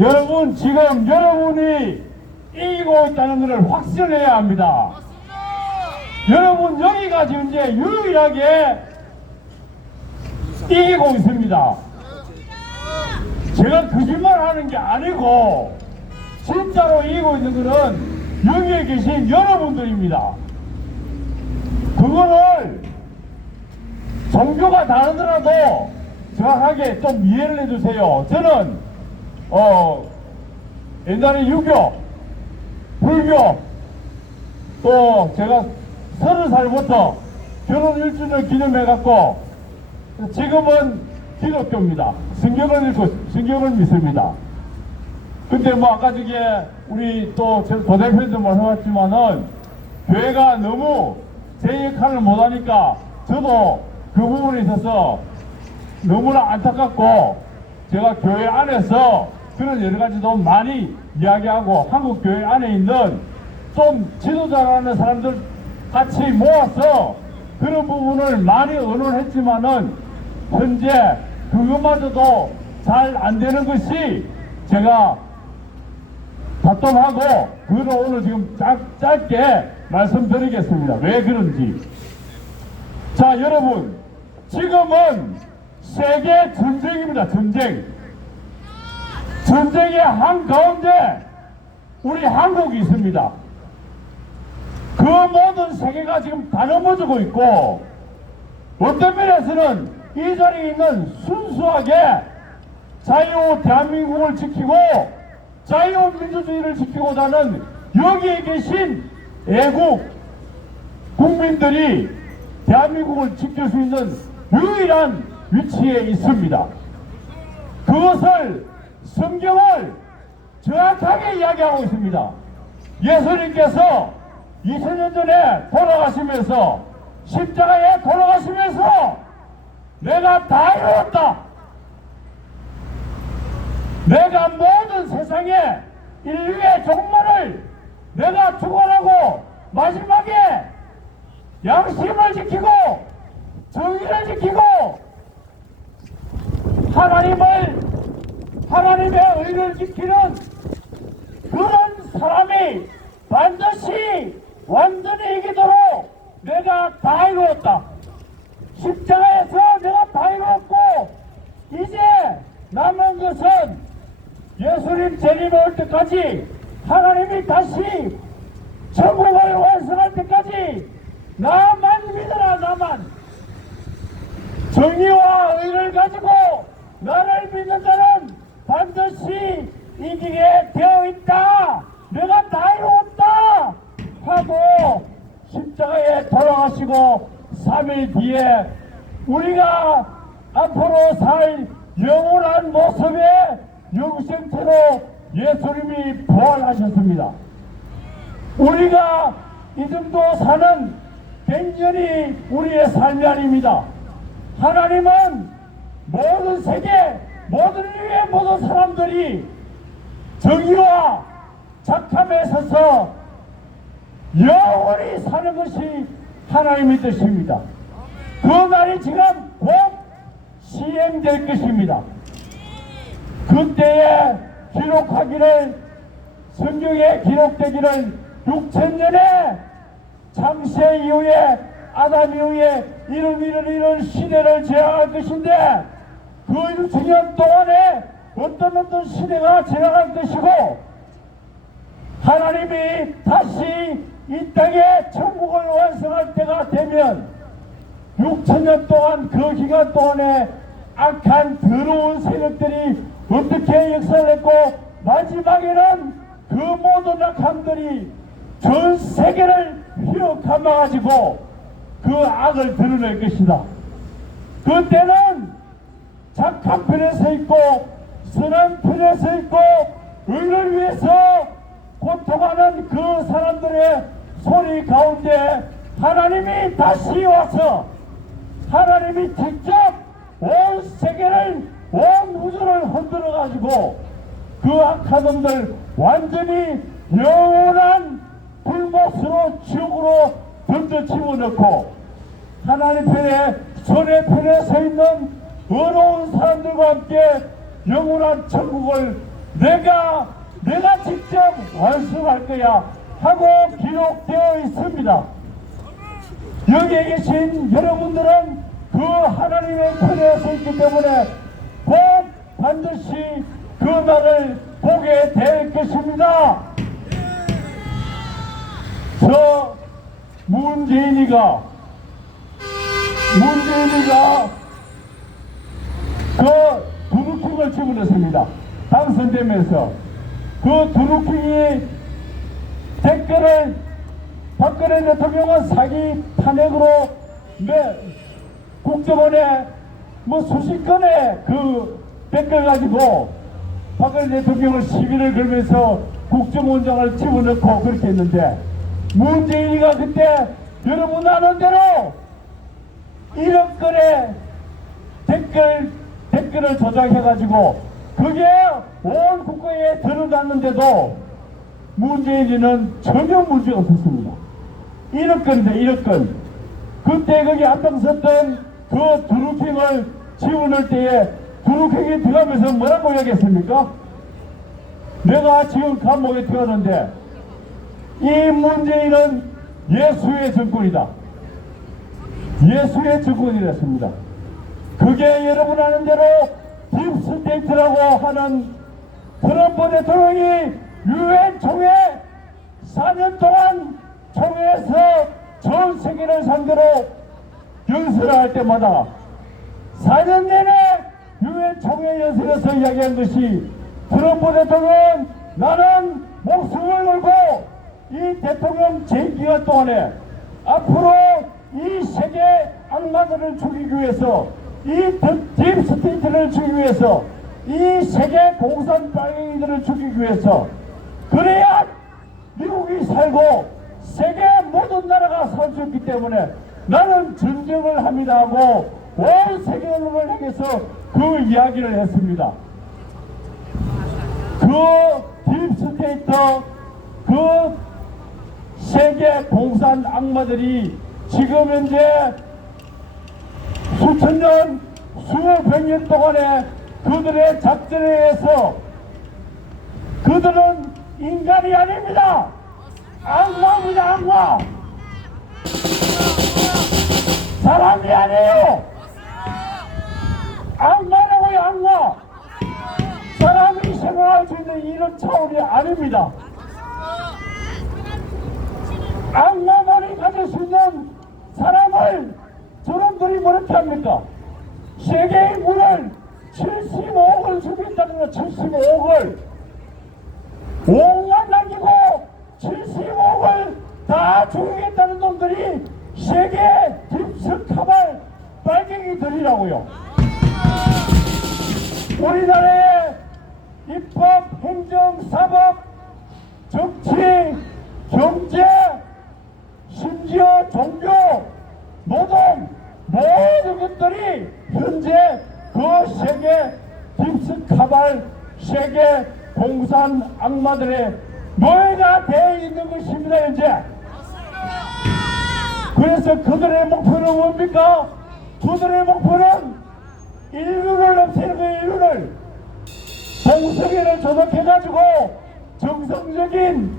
여러분, 지금 여러분이 이기고 있다는 것을 확신해야 합니다. 여러분, 여기가 지금 이제 유일하게 이기고 있습니다. 제가 거짓말 하는 게 아니고 진짜로 이기고 있는 것은 여기에 계신 여러분들입니다. 그거를 종교가 다르더라도 정확하게 좀 이해를 해주세요. 저는 옛날에 유교, 불교, 또 제가 30살부터 결혼 1주년 기념해갖고 지금은 기독교입니다. 성경을 읽고 성경을 믿습니다. 근데 뭐 아까 저게 우리 또 도대표님도 말씀하셨지만은 교회가 너무 제 역할을 못하니까 저도 그 부분에 있어서 너무나 안타깝고 제가 교회 안에서 그런 여러 가지도 많이 이야기하고 한국 교회 안에 있는 좀 지도자라는 사람들 같이 모아서 그런 부분을 많이 의논을 했지만은 현재 그것마저도 잘 안 되는 것이 제가 답답하고 그걸 오늘 지금 짧게 말씀드리겠습니다. 왜 그런지. 자, 여러분, 지금은 세계 전쟁입니다. 전쟁의 한가운데 우리 한국이 있습니다. 그 모든 세계가 지금 다 넘어지고 있고 어떤 면에서는 이 자리에 있는 순수하게 자유 대한민국을 지키고 자유민주주의를 지키고자 하는 여기에 계신 애국 국민들이 대한민국을 지킬 수 있는 유일한 위치에 있습니다. 그것을 성경을 정확하게 이야기하고 있습니다. 예수님께서 2000년 전에 돌아가시면서 십자가에 돌아가시면서 내가 다 이루었다. 내가 모든 세상에 인류의 종말을 내가 주관하고 마지막에 양심을 지키고 정의를 지키고 하나님의 의를 지키는 그런 사람이 반드시 완전히 이기도록 내가 다 이루었다. 십자가에서 내가 다 이루었고 이제 남은 것은 예수님 재림이 올 때까지 하나님이 다시 천국을 완성할 때까지 나만 믿어라. 나만 정의와 의를 가지고 나를 믿는 자는 반드시 이기게 되어 있다. 내가 다 이루었다 하고 십자가에 돌아가시고 3일 뒤에 우리가 앞으로 살 영원한 모습의 영생체로 예수님이 부활하셨습니다. 우리가 이 정도 사는 굉장히 우리의 삶이 아닙니다. 하나님은 모든 세계, 모든 인류의 모든 사람들이 정의와 착함에 서서 영원히 사는 것이 하나님의 뜻입니다. 그 날이 지금 곧 시행될 것입니다. 그때에 기록하기를 성경에 기록되기를 6000년에 창세 이후에 아담 이후에 이런 시대를 제어할 것인데 그 6000년 동안에 어떤 시대가 지나갈 것이고 하나님이 다시 이 땅에 천국을 완성할 때가 되면 6000년 동안 그 기간 동안에 악한 더러운 세력들이 어떻게 역사를 했고 마지막에는 그 모든 악함들이 전 세계를 휘어감아가지고 그 악을 드러낼 것이다. 그때는 착한 편에 서 있고 선한 편에 서 있고 의를 위해서 고통하는 그 사람들의 소리 가운데 하나님이 다시 와서 하나님이 직접 온 세계를 온 우주를 흔들어 가지고 그 악한 놈들 완전히 영원한 불못으로 지옥으로 던져 집어넣고 하나님 편에 선의 편에 서 있는 어려운 사람들과 함께 영원한 천국을 내가 직접 완수할 거야 하고 기록되어 있습니다. 여기에 계신 여러분들은 그 하나님의 편에 서 있기 때문에 꼭 반드시 그 날을 보게 될 것입니다. 저 문재인이가 그 두루킹을 집어넣습니다. 당선되면서 그 두루킹이 댓글을 박근혜 대통령은 사기 탄핵으로 국정원에 수십 건의 그 댓글 가지고 박근혜 대통령을 시비를 걸면서 국정원장을 집어넣고 그렇게 했는데, 문재인이가 그때 여러분 아는 대로 1억 건의 댓글을 조작해가지고 그게 온 국가에 드러났는데도 문재인이는 전혀 문제가 없었습니다. 1억 건인데 1억 건. 그때 거기 앞장섰던 그 두루킹을 지원할 때에 두루킹이 들어가면서 뭐라고 이야기했습니까? 내가 지금 감옥에 들어가는데 이 문재인은 예수의 정권이다. 예수의 정권이랬습니다. 그게 여러분 아는 대로 딥스테이트라고 하는 트럼프 대통령이 유엔 총회 4년 동안 총회에서 전 세계를 상대로 연설을 할 때마다 4년 내내 유엔 총회 연설에서 이야기한 것이, 트럼프 대통령은 나는 목숨을 걸고 이 대통령 재임기간 동안에 앞으로 이 세계 악마들을 죽이기 위해서, 이 딥스테이트를 죽이기 위해서, 이 세계 공산 빨갱이들을 죽이기 위해서, 그래야 미국이 살고 세계 모든 나라가 살 수 있기 때문에 나는 전쟁을 합니다 하고 온 세계를 향해서 그 이야기를 했습니다. 그 딥스테이트, 그 세계 공산 악마들이 지금 현재 수천 년, 수백 년 동안에 그들의 작전에 의해서 그들은 인간이 아닙니다. 악마입니다. 악마. 사람이 아니에요. 악마라고요. 악마. 사람이 생활할 수 있는 이런 차원이 아닙니다. 악마만이 가질 수 있는 사람을 저놈들이 뭐렇게 합니까? 세계의 문을 75억을 주겠다는 거. 75억을 5억만 남기고 75억을 다 주겠다는 놈들이 세계 딥스카발 빨갱이들이라고요. 우리나라의 입법, 행정, 사법, 정치, 경제, 심지어 종교, 노동, 모든 것들이 현재 그 세계 딥스카발, 세계 공산 악마들의 노예가 되어 있는 것입니다. 현재. 그래서 그들의 목표는 뭡니까? 그들의 목표는 인류를 없애는 거예요. 인류를. 동성애를 조작해가지고 정상적인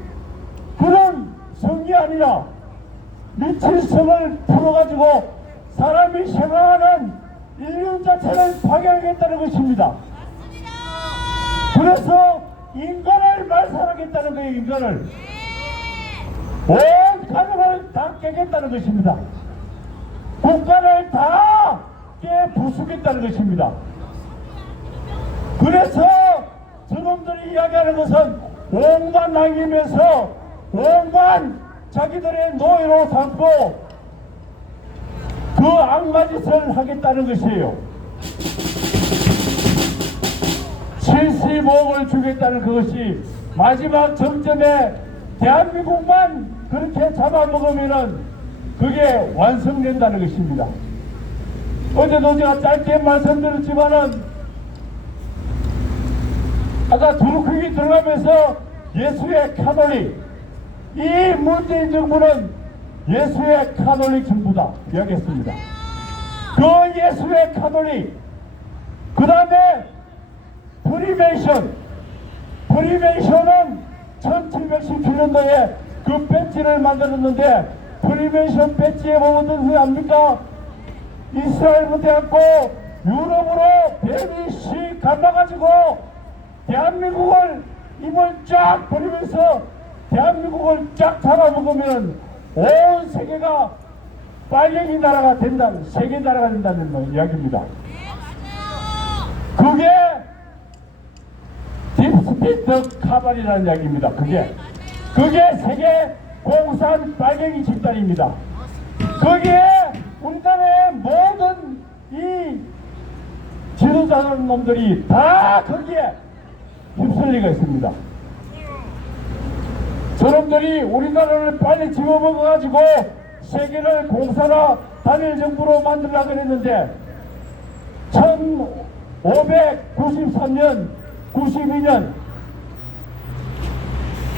그런 성이 아니라 미칠 성을 풀어가지고 사람이 생각하는 인류 자체를 파괴하겠다는 것입니다. 그래서 인간을 말살하겠다는 거예요. 인간을. 온 가족을 다 깨겠다는 것입니다. 국가를 다 깨부수겠다는 것입니다. 그래서 저놈들이 이야기하는 것은 온갖 남기면서 온갖 자기들의 노예로 삼고 그 악마짓을 하겠다는 것이에요. 75억을 주겠다는 그것이 마지막 정점에 대한민국만 그렇게 잡아먹으면은 그게 완성된다는 것입니다. 어제도 제가 짧게 말씀드렸지만은 아까 두루킹이 들어가면서 예수의 카톨릭, 이 문재인 정부는 예수의 카톨릭 정부다 이야기했습니다. 그 예수의 카톨릭, 그 다음에 프리메이션, 프리메이션은 1717년도에 그 배지를 만들었는데 프리메이션 배지에 보면 어떤 소리합니까? 이스라엘부터 해갖고 유럽으로 뱀이 씩 갈라가지고 대한민국을 입을 쫙 버리면서 대한민국을 쫙 잡아먹으면 온 세계가 빨갱이 나라가 된다는, 세계 나라가 된다는 이야기입니다. 그게 딥스테이트 카발이라는 이야기입니다. 그게 세계 공산 빨갱이 집단입니다. 거기에 우리나라의 모든 이 지도자들 놈들이 다 거기에 휩쓸리고 있습니다. 저놈들이 우리나라를 빨리 집어먹어가지고 세계를 공산화 단일 정부로 만들려고 했는데 1593년 92년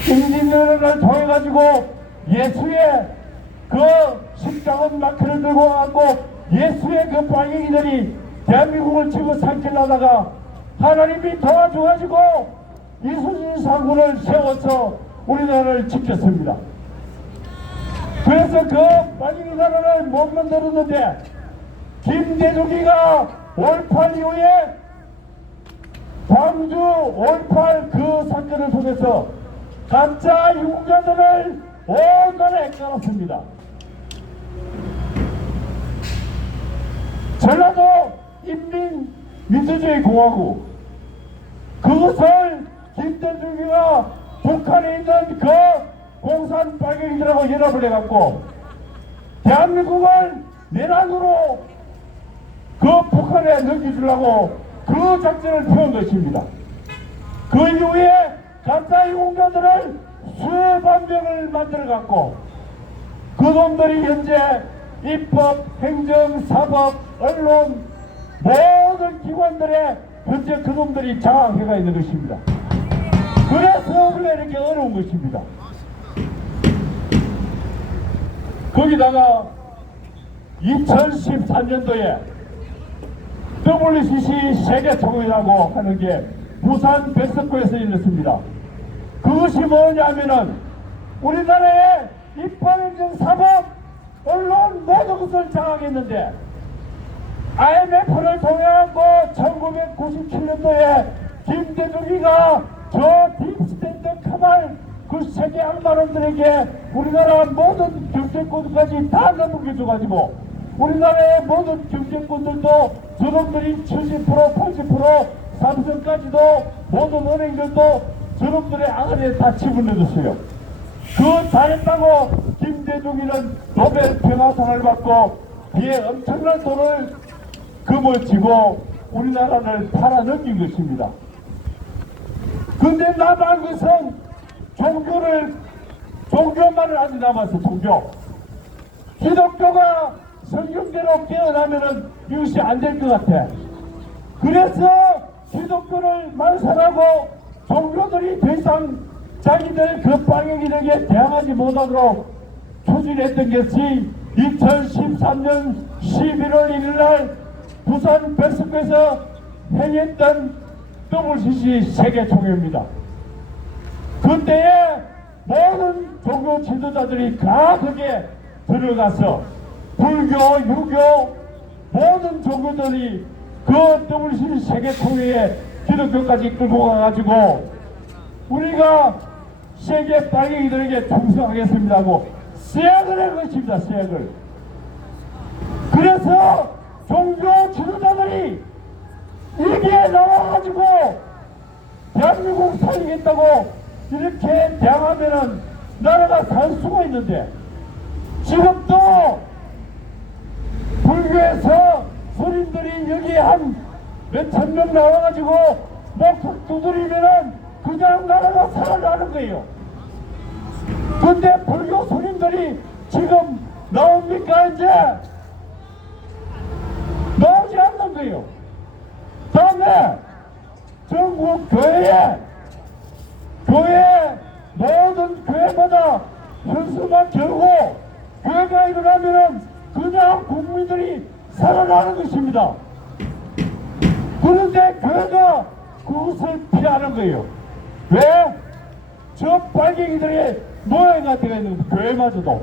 임진왜란을 통해가지고 예수의 그 십자군 마크를 들고 와갖고 예수의 그 빨갱이들이 대한민국을 집어삼키려다가 하나님이 도와줘가지고 이순신 장군을 세워서 우리나라를 지켰습니다. 그래서 그 빨갱이 나라를 못 만들었는데 김대중이가 5.18 이후에 광주 5.18 그 사건을 통해서 가짜 유공자들을 온 나라에 깔았습니다. 전라도 인민민주주의 공화국 그것을 김대중이가 북한에 있는 그 공산 빨갱이들하고 연합을 해갖고 대한민국을 내란으로 그 북한에 넘겨주려고 그 작전을 펴은 것입니다. 그 이후에 가짜 유공자들을 수만 명을 만들어갖고 그놈들이 현재 입법, 행정, 사법, 언론 모든 기관들에 현재 그놈들이 장악해가 있는 것입니다. 그래서 우리가 이렇게 어려운 것입니다. 거기다가 2013년도에 WCC 세계총회라고 하는 게 부산 백석구에서 열렸습니다. 그것이 뭐냐면은 우리나라의 입법행정 사법 언론 모든 것을 장악했는데 IMF를 통해갖고 1997년도에 김대중이가 저 딥스테이트 카발 그 세계 악마놈들에게 우리나라 모든 경제권까지 다 넘겨줘가지고 우리나라의 모든 경제권들도 저놈들이 70% 80% 삼성까지도 모든 은행들도 저놈들의 아가리에 다 집어넣었어요. 그 잘했다고 김대중이는 노벨 평화상을 받고 뒤에 엄청난 돈을 금을쥐고 우리나라를 팔아넘긴 것입니다. 근데 남한 것은 종교만을 아직 남았어. 종교. 기독교가 성경대로 깨어나면은 이것이 안 될 것 같아. 그래서 기독교를 말살하고 종교들이 더 이상 자기들 그 빨갱이들에게 대항하지 못하도록 추진했던 것이 2013년 11월 1일날 부산 백석구에서 행했던 WCC 세계총회입니다. 그때에 모든 종교 지도자들이 다 거기에 들어가서 불교, 유교 모든 종교들이 그 WCC 세계총회에 기독교까지 끌고 가가지고 우리가 세계 빨갱이들에게 충성하겠습니다 하고 세약을 한 것입니다. 세약을. 그래서 종교 지도자들이 여기에 나와가지고 대한민국 살리겠다고 이렇게 대항하면은 나라가 살 수가 있는데 지금도 불교에서 스님들이 여기 한 몇천 명 나와가지고 목숨 두드리면은 그냥 나라가 살아나는 거예요. 근데 불교 스님들이 지금 나옵니까? 이제 나오지 않는 거예요. 다음에 전국 교회 모든 교회마다 현수막 결고 교회가 일어나면은 그냥 국민들이 살아나는 것입니다. 그런데 교회가 그것을 피하는 거예요. 왜? 저 빨갱이들의 노예가 되어 있는 교회마저도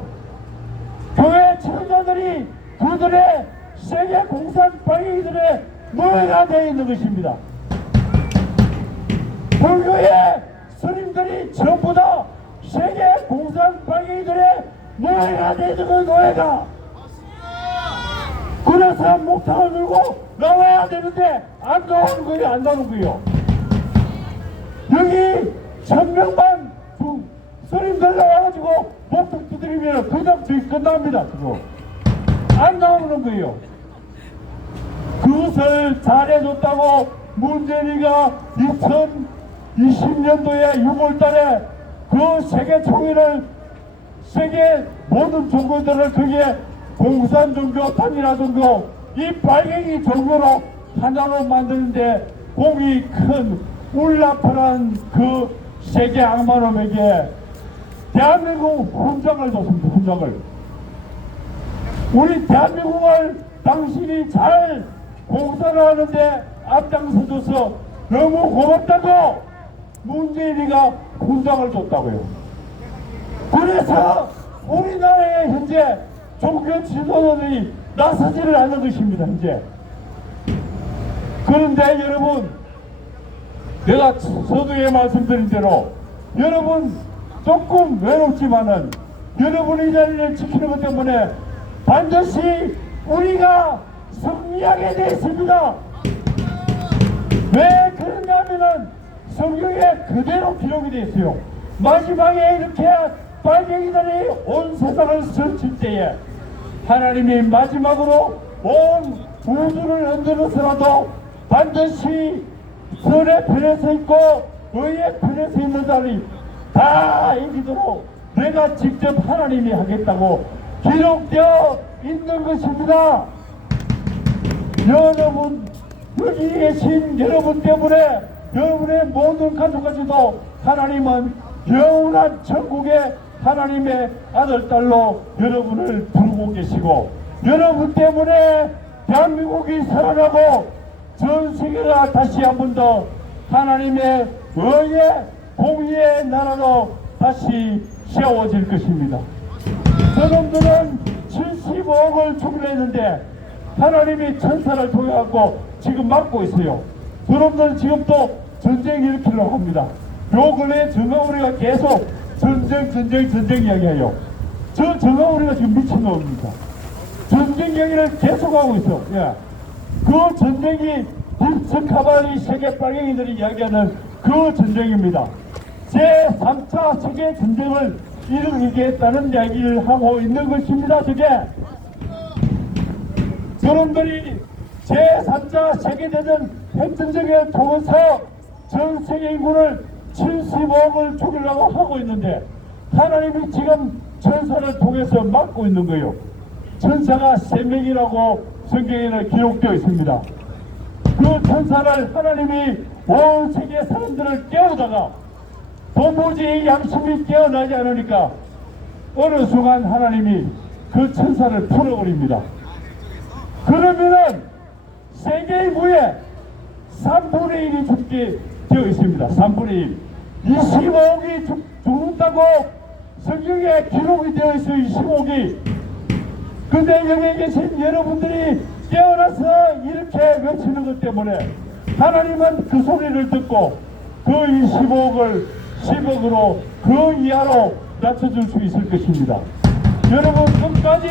교회 지도자들이 그들의 세계 공산 빨갱이들의 노예가 되어 있는 것입니다. 불교의 스님들이 전부 다 세계 공산 빨갱이들의 노예가 되어 있는 그 노예가. 그래서 목탁을 들고 나와야 되는데 안 나오는 거예요. 안 나오는 거예요. 여기 1000명만 스님들 나와가지고 목탁 두드리면 그냥 저기 끝납니다. 그거 안 나오는 거예요. 그것을 잘해줬다고 문재인이가 2020년도에 6월달에 그 세계 총회를 세계 모든 종교들을 그게 공산 종교, 단일화 종교, 이 빨갱이 종교로 하나로 만드는데 공이 큰 울라프란 그 세계 악마놈에게 대한민국 훈장을 줬습니다. 훈장을. 우리 대한민국을 당신이 잘 공사를 하는데 앞장서줘서 너무 고맙다고 문재인이가 훈장을 줬다고요. 그래서 우리나라에 현재 종교 지도자들이 나서지를 않는 것입니다. 현재. 그런데 여러분, 내가 서두에 말씀드린 대로 여러분 조금 외롭지만은 여러분의 자리를 지키는 것 때문에 반드시 우리가 승리하게 되어 있습니다. 왜 그러냐면은 성경에 그대로 기록이 되어 있어요. 마지막에 이렇게 빨갱이들이 온 세상을 설칠 때에 하나님이 마지막으로 온 우주를 흔들어서라도 반드시 선의 편에 서 있고 의의 편에 서 있는 자리 다 이기도록 내가 직접 하나님이 하겠다고 기록되어 있는 것입니다. 여러분, 여기 계신 여러분 때문에 여러분의 모든 가족까지도 하나님은 영원한 천국의 하나님의 아들, 딸로 여러분을 부르고 계시고 여러분 때문에 대한민국이 살아나고 전 세계가 다시 한 번 더 하나님의 의의 공의의 나라로 다시 세워질 것입니다. 저놈들은 75억을 총리했는데 하나님이 천사를 통해갖고 지금 막고 있어요. 저놈들은 지금 또 전쟁 일으키려고 합니다. 요 근래 정강우리가 계속 전쟁 이야기해요. 저 정강우리가 지금 미친놈입니다. 전쟁 이야기를 계속하고 있어. 예. 그 전쟁이 딥스카바리 세계 빨갱이들이 이야기하는 그 전쟁입니다. 제3차 세계 전쟁을 일으키겠다는 이야기를 하고 있는 것입니다. 저게 저놈들이 제3차 세계대전 핵전쟁을 통해서 전 세계 인구를 75억을 죽이려고 하고 있는데 하나님이 지금 천사를 통해서 막고 있는 거예요. 천사가 3명이라고 성경에는 기록되어 있습니다. 그 천사를 하나님이 온 세계 사람들을 깨우다가 도무지 양심이 깨어나지 않으니까 어느 순간 하나님이 그 천사를 풀어버립니다. 그러면은 세계 인구의 3분의 1이 죽게 되어 있습니다. 3분의 1. 25억이 죽는다고 성경에 기록이 되어 있어요. 25억이. 근데 여기 계신 여러분들이 깨어나서 이렇게 외치는 것 때문에 하나님은 그 소리를 듣고 그 25억을 10억으로 그 이하로 낮춰줄 수 있을 것입니다. 여러분 끝까지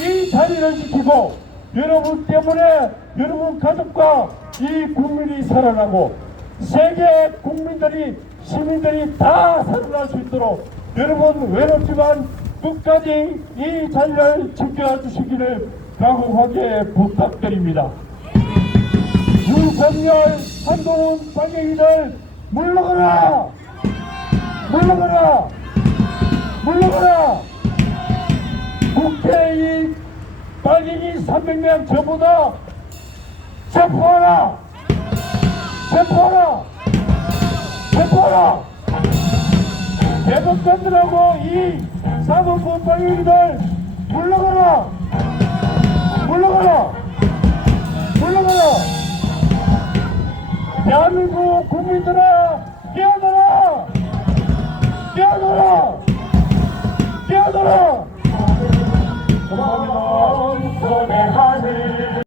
이 자리를 지키고 여러분 때문에 여러분 가족과 이 국민이 살아나고 세계 국민들이 시민들이 다 살아날 수 있도록 여러분 외롭지만 끝까지 이 자리를 지켜주시기를 간곡하게 부탁드립니다. 윤석열, 한동훈 빨갱이들 물러가라! 물러가라! 물러가라! 국회의 빨갱이 300명 전부 다 체포하라! 체포하라! 체포하라! 대법관들하고 이 사법부 빨갱이들 물러가라! 물러가라! 물러가라! 대한민국 국민들아 깨어나라! 받아라!